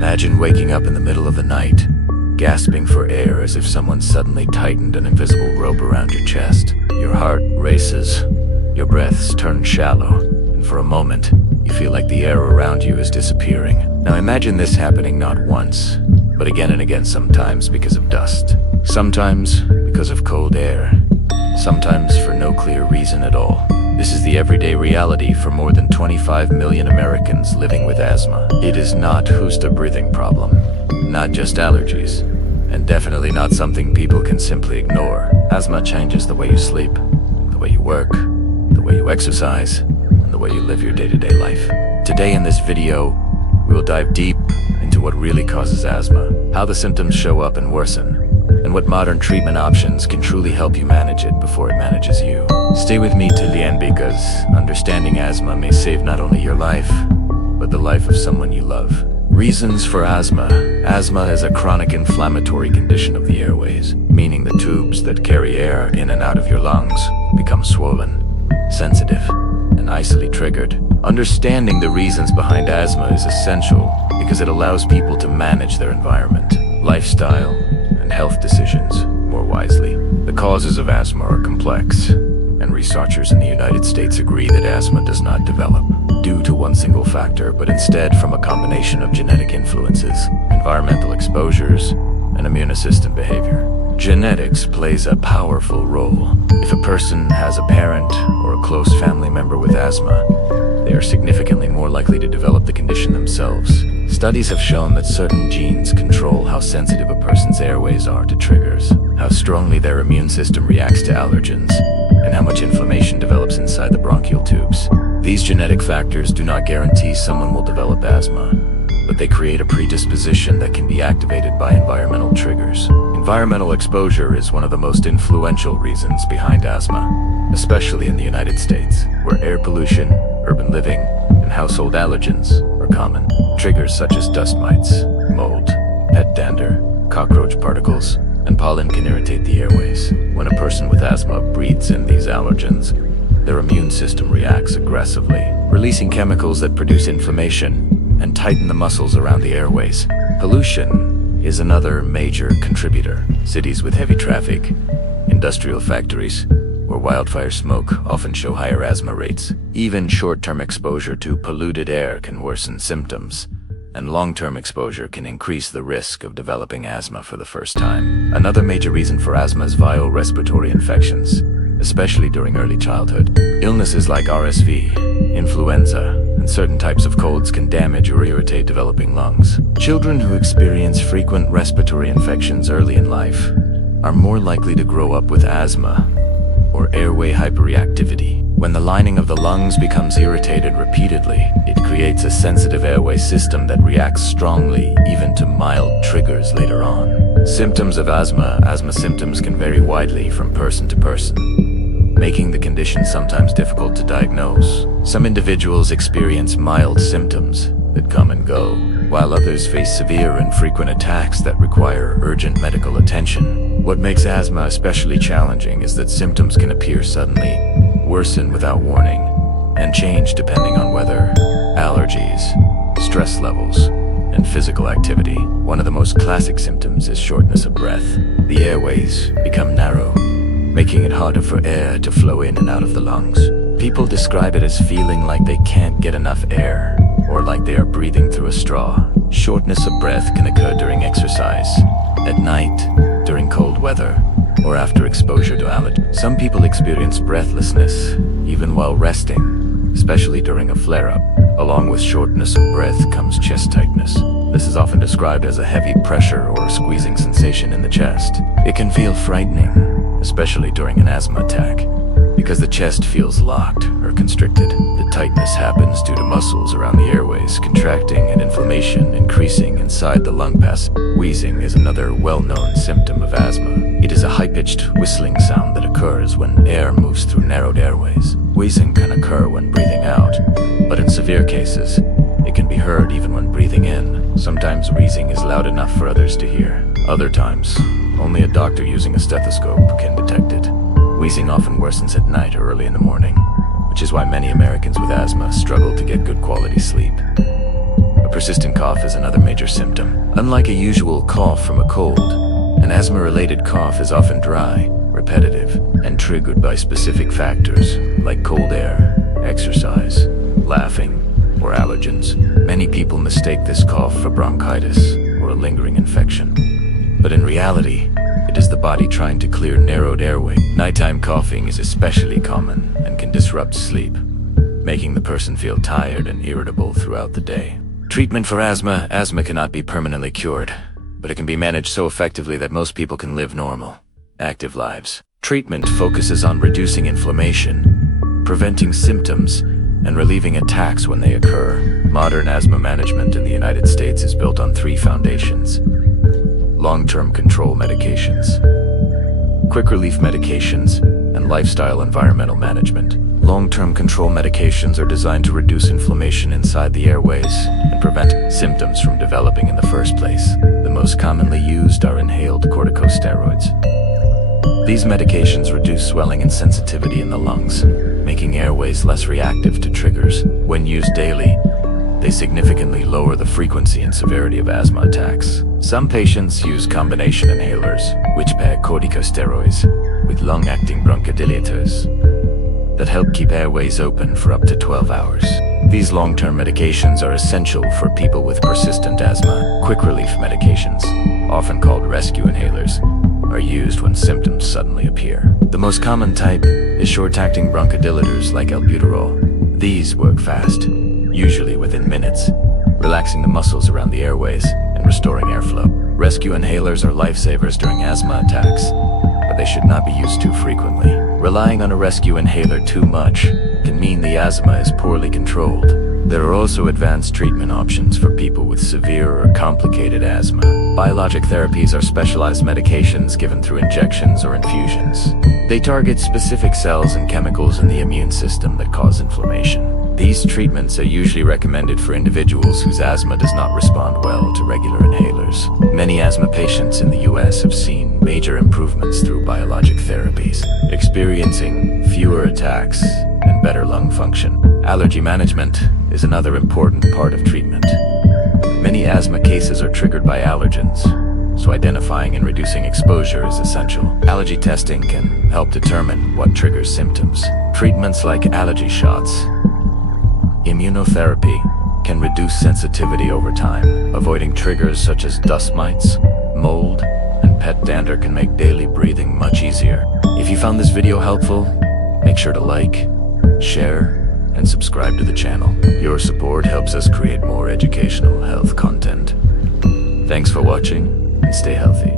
Imagine waking up in the middle of the night, gasping for air as if someone suddenly tightened an invisible rope around your chest. Your heart races, your breaths turn shallow, and for a moment, you feel like the air around you is disappearing. Now imagine this happening not once, but again and again, sometimes because of dust, sometimes because of cold air, sometimes for no clear reason at all. This is the everyday reality for more than 25 million Americans living with asthma. It is not just a breathing problem, not just allergies, and definitely not something people can simply ignore. Asthma changes the way you sleep, the way you work, the way you exercise, and the way you live your day-to-day life. Today in this video, we will dive deep into what really causes asthma, how the symptoms show up and worsen, and what modern treatment options can truly help you manage it before it manages you. Stay with me till the end, because understanding asthma may save not only your life, but the life of someone you love. Reasons for asthma. Asthma is a chronic inflammatory condition of the airways, meaning the tubes that carry air in and out of your lungs become swollen, sensitive, and easily triggered. Understanding the reasons behind asthma is essential because it allows people to manage their environment, lifestyle, and health decisions more wisely. The causes of asthma are complex, and researchers in the United States agree that asthma does not develop due to one single factor, but instead from a combination of genetic influences, environmental exposures, and immune system behavior. Genetics plays a powerful role. If a person has a parent or a close family member with asthma, they are significantly more likely to develop the condition themselves. Studies have shown that certain genes control how sensitive a person's airways are to triggers, how strongly their immune system reacts to allergens, and how much inflammation develops inside the bronchial tubes. These genetic factors do not guarantee someone will develop asthma, but they create a predisposition that can be activated by environmental triggers. Environmental exposure is one of the most influential reasons behind asthma, especially in the United States, where air pollution, urban living, and household allergens are common. Triggers such as dust mites, mold, pet dander, cockroach particles, and pollen can irritate the airways. When a person with asthma breathes in these allergens, their immune system reacts aggressively, releasing chemicals that produce inflammation and tighten the muscles around the airways. Pollution is another major contributor. Cities with heavy traffic, industrial factories, where wildfire smoke often show higher asthma rates. Even short-term exposure to polluted air can worsen symptoms, and long-term exposure can increase the risk of developing asthma for the first time. Another major reason for asthma is viral respiratory infections, especially during early childhood. Illnesses like RSV, influenza, and certain types of colds can damage or irritate developing lungs. Children who experience frequent respiratory infections early in life are more likely to grow up with asthma or airway hyperreactivity. When the lining of the lungs becomes irritated repeatedly, it creates a sensitive airway system that reacts strongly even to mild triggers later on. Symptoms of asthma. Asthma symptoms can vary widely from person to person, making the condition sometimes difficult to diagnose. Some individuals experience mild symptoms that come and go, while others face severe and frequent attacks that require urgent medical attention. What makes asthma especially challenging is that symptoms can appear suddenly, worsen without warning, and change depending on weather, allergies, stress levels, and physical activity. One of the most classic symptoms is shortness of breath. The airways become narrow, making it harder for air to flow in and out of the lungs. People describe it as feeling like they can't get enough air, or like they are breathing through a straw. Shortness of breath can occur during exercise, at night, during cold weather, or after exposure to allergens. Some people experience breathlessness even while resting, especially during a flare-up. Along with shortness of breath comes chest tightness. This is often described as a heavy pressure or squeezing sensation in the chest. It can feel frightening, especially during an asthma attack, because the chest feels locked or constricted. The tightness happens due to muscles around the airways contracting and inflammation increasing inside the lung passage. Wheezing is another well-known symptom of asthma. It is a high-pitched whistling sound that occurs when air moves through narrowed airways. Wheezing can occur when breathing out, but in severe cases, it can be heard even when breathing in. Sometimes wheezing is loud enough for others to hear. Other times, only a doctor using a stethoscope can detect it. Wheezing often worsens at night or early in the morning, which is why many Americans with asthma struggle to get good quality sleep. A Persistent cough is another major symptom. Unlike a usual cough from a cold, an asthma-related cough is often dry, repetitive, and triggered by specific factors like cold air, exercise, laughing, or allergens. Many people mistake this cough for bronchitis or a lingering infection. But in reality, it is the body trying to clear narrowed airway. Nighttime coughing is especially common and can disrupt sleep, making the person feel tired and irritable throughout the day. Treatment for asthma. Asthma cannot be permanently cured, but it can be managed so effectively that most people can live normal, active lives. Treatment focuses on reducing inflammation, preventing symptoms, and relieving attacks when they occur. Modern asthma management in the United States is built on 3 foundations. Long-term control medications, quick relief medications, and lifestyle environmental management. Long-term control medications are designed to reduce inflammation inside the airways and prevent symptoms from developing in the first place. The most commonly used are inhaled corticosteroids. These medications reduce swelling and sensitivity in the lungs, making airways less reactive to triggers. When used daily, they significantly lower the frequency and severity of asthma attacks. Some patients use combination inhalers, which pair corticosteroids with long-acting bronchodilators that help keep airways open for up to 12 hours. These long-term medications are essential for people with persistent asthma. Quick relief medications, often called rescue inhalers, are used when symptoms suddenly appear. The most common type is short-acting bronchodilators like albuterol. These work fast, usually within minutes, relaxing the muscles around the airways and restoring airflow. Rescue inhalers are lifesavers during asthma attacks, but they should not be used too frequently. Relying on a rescue inhaler too much can mean the asthma is poorly controlled. There are also advanced treatment options for people with severe or complicated asthma. Biologic therapies are specialized medications given through injections or infusions. They target specific cells and chemicals in the immune system that cause inflammation. These treatments are usually recommended for individuals whose asthma does not respond well to regular inhalers. Many asthma patients in the US have seen major improvements through biologic therapies, experiencing fewer attacks and better lung function. Allergy management is another important part of treatment. Many asthma cases are triggered by allergens, so identifying and reducing exposure is essential. Allergy testing can help determine what triggers symptoms. Treatments like allergy shots, immunotherapy can reduce sensitivity over time. Avoiding triggers such as dust mites, mold, and pet dander can make daily breathing much easier. If you found this video helpful, make sure to like, share, and subscribe to the channel. Your support helps us create more educational health content. Thanks for watching, and stay healthy.